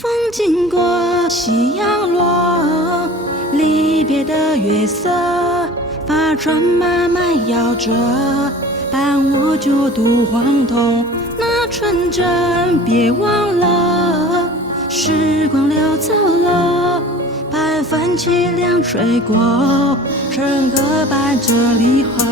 风经过夕阳落，离别的月色，发船慢慢摇着，伴我九渡黄铜那纯真，别忘了，时光流走了，半分凄凉吹过，笙歌伴着离合。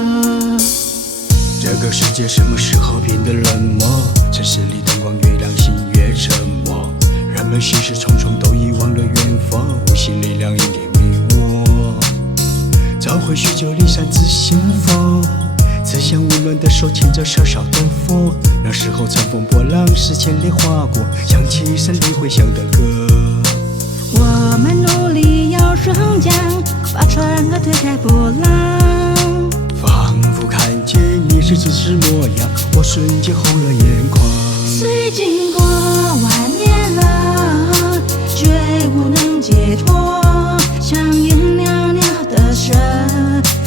这个世界什么时候变得冷漠？城市里灯光越亮，心越沉默。人们心事重重，都遗忘了远方，无形力量引给你我。找回许久离散之心佛，慈祥温暖的手牵着小小的佛。那时候乘风破浪，是千里划过，响起一声你回响的歌。我们努力要双桨，把船儿推开波浪，仿佛看见你是真实模样，我瞬间红了眼眶。虽经过万年了，绝无能解脱。香烟袅袅的神，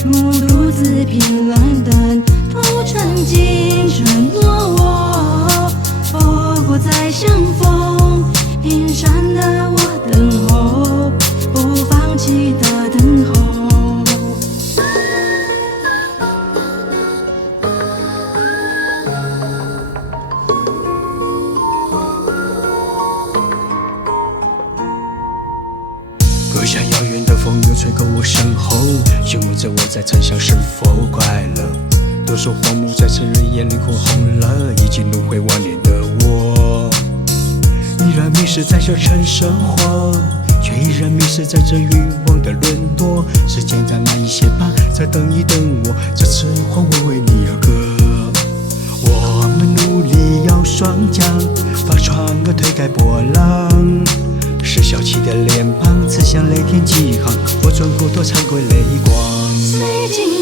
目独自凭冷灯，不曾经承诺我，佛国再相逢。平山的我等候，不放弃的等候。隔山遥远的风又吹过我身后，询问着我在沉香是否快乐。都说荒木在成人眼里哭红了，已经轮回万年的我，依然迷失在这尘生活，却依然迷失在这欲望的轮廓。时间再慢一些吧，再等一等我，这次换我为你而歌。我们努力要双桨，把船儿推开波浪。是笑起的脸庞，刺向雷天几行，我转过头常归泪光。虽经